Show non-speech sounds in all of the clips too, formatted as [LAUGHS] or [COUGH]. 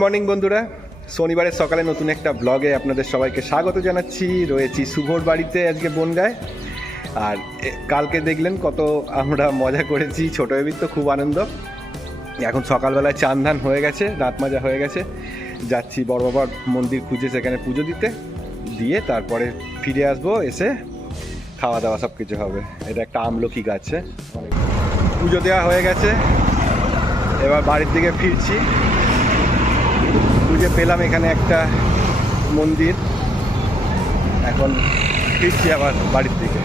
Morning বন্ধুরা। শনিবারের সকালে নতুন একটা ব্লগে আপনাদের সবাইকে স্বাগত জানাচ্ছি। রয়েছি শুভর বাড়িতে আজকে বনগায়। আর কালকে দেখলেন কত আমরা মজা করেছি। ছোটো বেবির তো খুব আনন্দ। এখন সকালবেলায় চান ধান হয়ে গেছে, রাত মাজা হয়ে গেছে। যাচ্ছি বড় বাবার মন্দির খুঁজে সেখানে পুজো দিতে। দিয়ে তারপরে ফিরে আসব, এসে খাওয়া দাওয়া সব কিছু হবে। এটা একটা আমলকি গাছ হ্যাঁ? পুজো দেওয়া হয়ে গেছে। এবার বাড়ির দিকে ফিরছি। খুঁজে পেলাম এখানে একটা মন্দির। এখন ফিরছি আবার বাড়ির দিকে।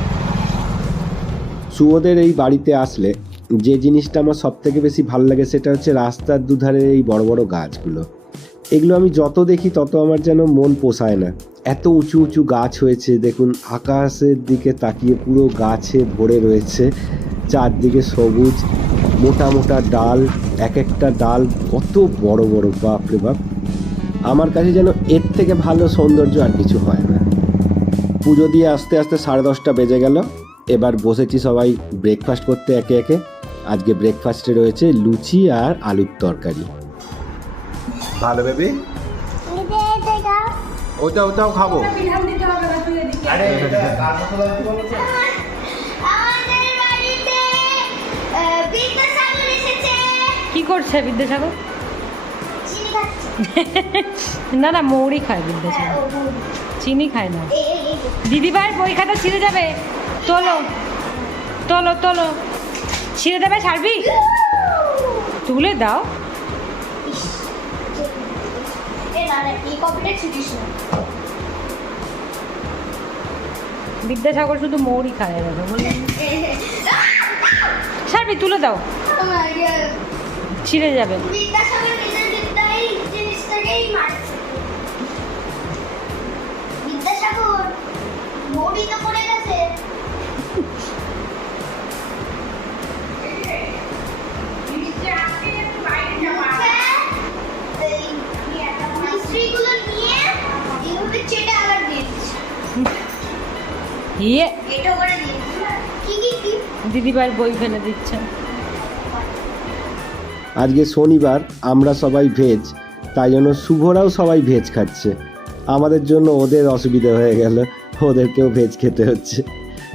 সুবোধের এই বাড়িতে আসলে যে জিনিসটা আমার সব থেকে বেশি ভালো লাগে সেটা হচ্ছে রাস্তার দুধারে এই বড় বড় গাছগুলো। এগুলো আমি যত দেখি তত আমার যেন মন পোষায় না। এত উঁচু উঁচু গাছ হয়েছে, দেখুন আকাশের দিকে তাকিয়ে পুরো গাছে ভরে রয়েছে। চারদিকে সবুজ, মোটা মোটা ডাল, এক একটা ডাল কত বড় বড়, বাপরে বাপ। আমার কাছে যেন এর থেকে ভালো সৌন্দর্য আর কিছু হয় না। পুজো দিয়ে আস্তে আস্তে সাড়ে দশটা বেজে গেল। এবার বসেছি সবাই ব্রেকফাস্ট করতে একে একে। আজকে ব্রেকফাস্টে রয়েছে লুচি আর আলুর তরকারি। ভালো বেবি? ওটা ওটাও খাব। আমাদের বাড়িতে আহ, বিদ্যাসাগর? এসেছে কি করছে বিদ্যাসাগর [LAUGHS] না না মৌরি খায় বিদ্যাসাগর চিনি খায় না। এই, এই, এই, দিদি ভাই বই খাতা ছিঁড়ে যাবে। তোলো তোলো তোলো। ছিঁড়ে দেবে ছাড়বি? তুলে দাও। বিদ্যাসাগর শুধু মৌরি খায় বলে ছাড়বি তুলে দাও। ছিঁড়ে যাবে। বিদ্যাসাগর ইয়ে। বই ফেলে দিচ্ছে। আজকে শনিবার আমরা সবাই ভেজ তাই জন্য শুভরাও সবাই ভেজ খাচ্ছে। আমাদের জন্য ওদের অসুবিধা হয়ে গেল। ওদেরকেও ভেজ খেতে হচ্ছে।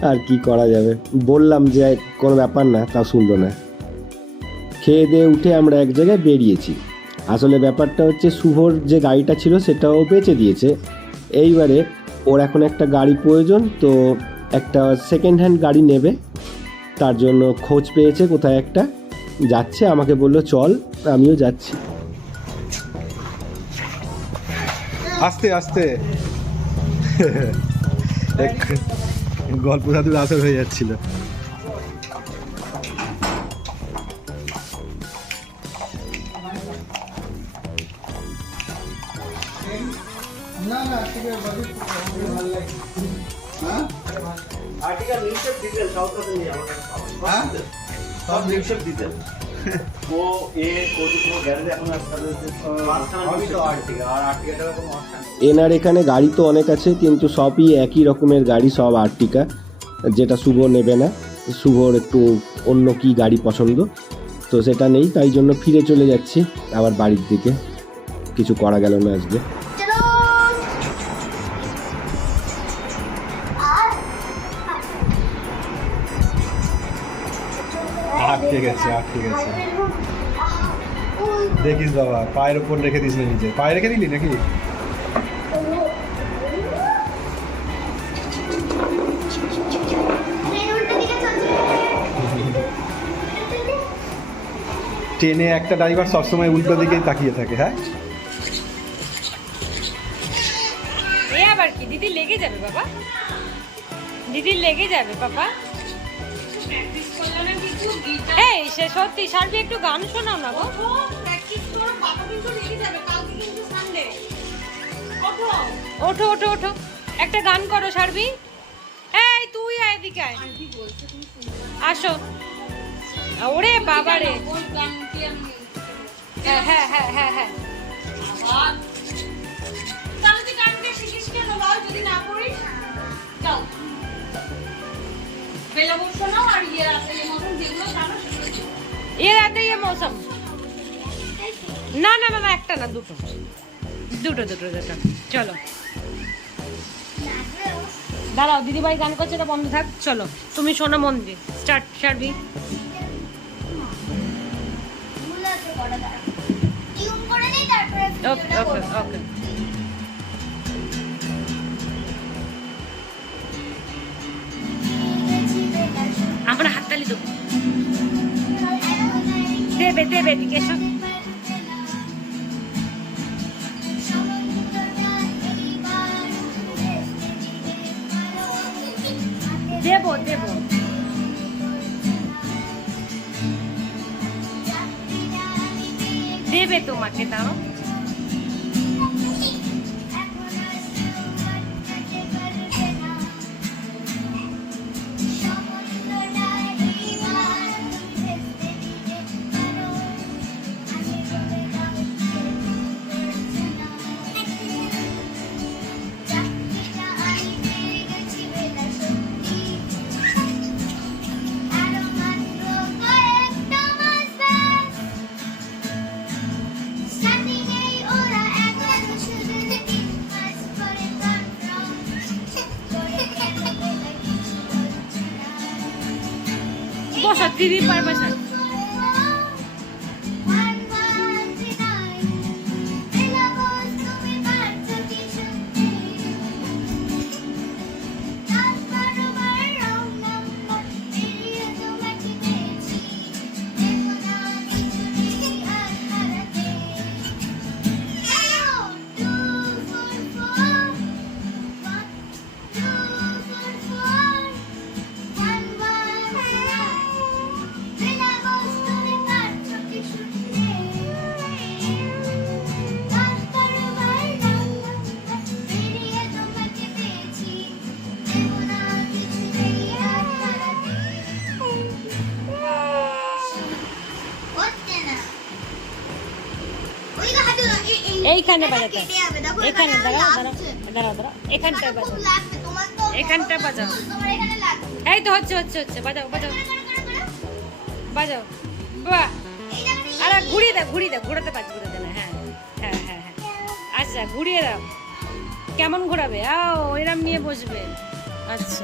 আর কি করা যাবে? বললাম যে, কোনো ব্যাপার না তা শুনলো না। খেয়ে দিয়ে উঠে আমরা এক জায়গায় বেরিয়েছি। আসলে ব্যাপারটা হচ্ছে, শুভর যে গাড়িটা ছিল, সেটাও বেচে দিয়েছে। এইবারে ওর এখন একটা গাড়ি প্রয়োজন, তো একটা সেকেন্ড হ্যান্ড গাড়ি নেবে। তার জন্য খোঁজ পেয়েছে কোথায় একটা। যাচ্ছে, আমাকে বলল, চল, আমিও যাচ্ছি। আস্তে আস্তে। [LAUGHS] গল্প দাদুর আসর হয়ে যাচ্ছিল আর্টিকেল নিউজের ডিটেল সব কথা নিয়ে আমার কাছে পাওয়া হ্যাঁ? সব ডিটেল ও এ এনার এখানে গাড়ি তো অনেক আছে কিন্তু সবই একই রকমের গাড়ি সব আর্টিকা যেটা শুভ নেবে না শুভর একটু অন্য কি গাড়ি পছন্দ তো সেটা নেই তাই জন্য ফিরে চলে যাচ্ছি আবার বাড়ির দিকে। কিছু করা গেল না আজকে। আটকে গেছে আটকে গেছে। দেখিস বাবা, পায়ের ওপর রেখে দিস না নিজে। পায়ে রেখে দিলি নাকি? ট্রেন একটা ড্রাইভার সবসময় উল্টো দিকেই তাকিয়ে থাকে হ্যাঁ? আবার কি? দিদি লেগে যাবে বাবা। দিদি লেগে যাবে বাবা এই সে সত্যি সার্বি একটু গান শোনাও না গো। ওঠো ওঠো। ওঠো একটা গান করো সার্বি। এই তুই আয় এদিকে আয়। আসো। ওরে বাবা রে। হ্যাঁ হ্যাঁ হ্যাঁ হ্যাঁ হ্যাঁ। ये रहते ये मौसम না না না না একটা না দুটো দুটো দুটো দুটো চলো দাঁড়াও দিদিভাই গান করছে এটা বন্ধ থাক চলো তুমি শোনো মন দিয়ে স্টার্ট সারবি ভুল আছে করা দাঁড়া টিউন করে নিই তারপরে ওকে ভিডিওটা ওকে করবো। ওকে আমরা হাততালি দেবো দেবে দেবে এদিকে এসো দেবো দেবো দেবে তোমাকে দাও বসা দিদি পার এইখানে বাজাতে। এখানে দাঁড়াও দাঁড়াও দাঁড়াও এখানটায় বাজাও। এখানটায় বাজাও। এই তো হচ্ছে হচ্ছে হচ্ছে বাজাও বাজাও। বাজাও। বাহ। আরে ঘুরিয়ে দাও ঘুরিয়ে দাও ঘোরাতে পারছি ঘুরাতে না হ্যাঁ হ্যাঁ হ্যাঁ হ্যাঁ। আচ্ছা ঘুরিয়ে দাও। কেমন ঘোরাবে? আও এরম নিয়ে বসবে। আচ্ছা।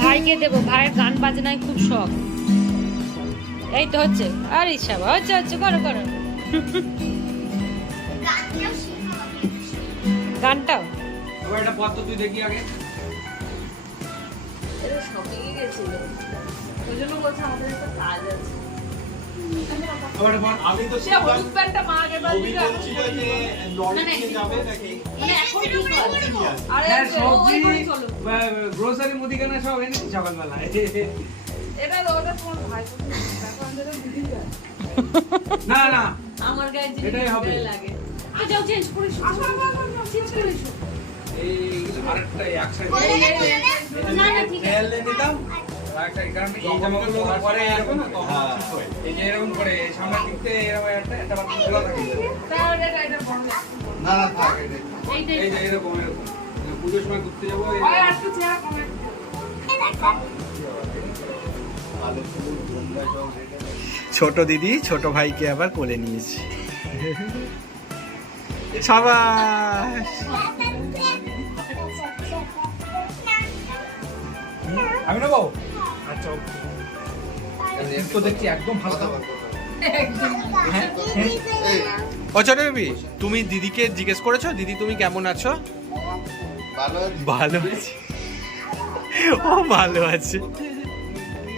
ভাইকে দেবো ভাইয়ের গান বাজনায় খুব শখ। এই তো হচ্ছে। আর ইচ্ছা হচ্ছে হচ্ছে করো করো। গানটাও? এবার একটা পত্র তুই দেখি আগে। আবার বল, আমি তো ছবি না না। আমার গায়ে এটাই হবে। ভালো লাগে। যাও চেঞ্জ করে চেঞ্জ করে এসো। এই আরেকটা না না ঠিক আছে। হয়। এটা এটা পুজোর সময় ঘুরতে যাব ছোট দিদি ছোট ভাইকে আবার কোলে নিয়েছি। সাবাস! আমি নেব? আচ্ছা তো দেখছি একদম ও ছোট বেবি তুমি দিদিকে জিজ্ঞেস করেছ? দিদি তুমি কেমন আছো। ভালো আছি। ও ভালো আছে।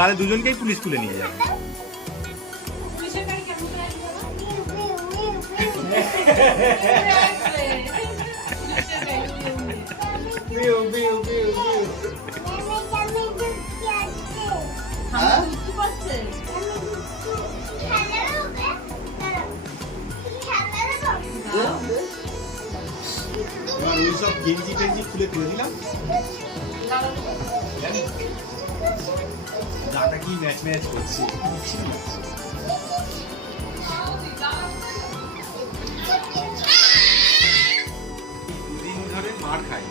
তাহলে দুজনকেই পুলিশ তুলে নিয়ে যাবে। সব গেঞ্জি টেঞ্জি খুলে তুলে দিলাম। গাটা কি ম্যাচ ম্যাচ করছে? দুদিন ধরে মার খাই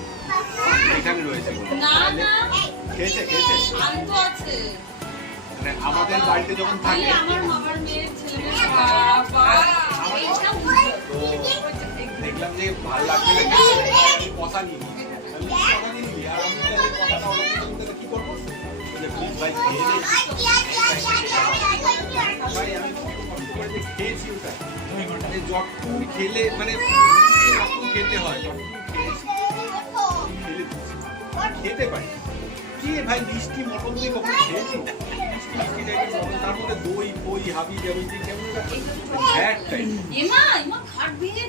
এখানে রয়েছে খেয়েছে খেয়েছে? মানে আমাদের বাড়িতে যখন থাকে আমার মামার মেয়ের ছেলে যতটুকু খেলে মানে খেতে হয় খেলে খেতে পারি কি ভাই মিষ্টি মটন দিয়ে কখনো খেয়েছি মিষ্টি টাইপের মটন তার মধ্যে দই ফই হাবি জাবি দিয়ে কেমন খাট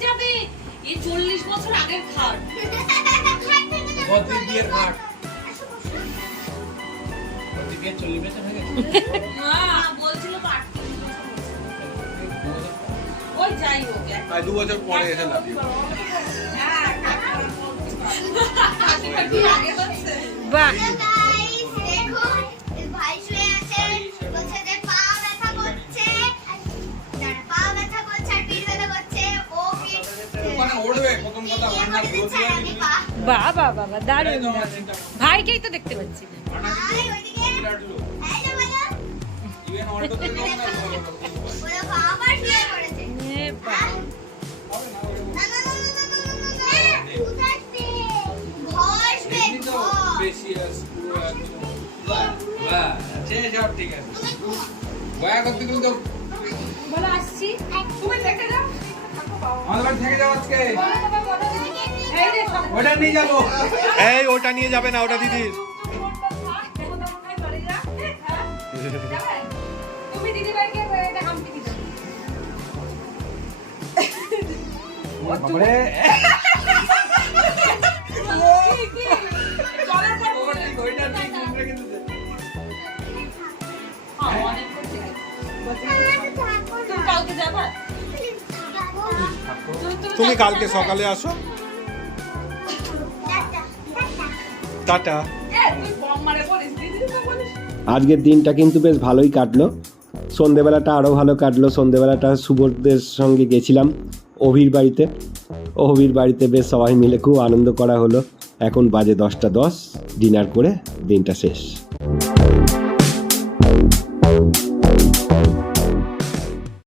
যাবে। এই চল্লিশ বছর আগের খাট। বদ্রিক বিয়ের ঘাট বাবা বাবা দারুণ। ভাইকেই তো দেখতে পাচ্ছি। ঠিক আছে বয়া করতে গেলে বলো আসছি তুমি দেখে যাও আমাদের থেকে যাও আজকে ওটা নিয়ে যাব। এই ওটা নিয়ে যাবে না ওটা দিদির। তুমি কালকে সকালে আসো। টাটা। আজকের দিনটা কিন্তু বেশ ভালোই কাটলো। সন্ধেবেলাটা আরও ভালো কাটলো। সন্ধেবেলাটা সুবোধদের সঙ্গে গেছিলাম অভির বাড়িতে। অভির বাড়িতে বেশ সবাই মিলে খুব আনন্দ করা হলো। এখন বাজে দশটা দশ। ডিনার করে দিনটা শেষ।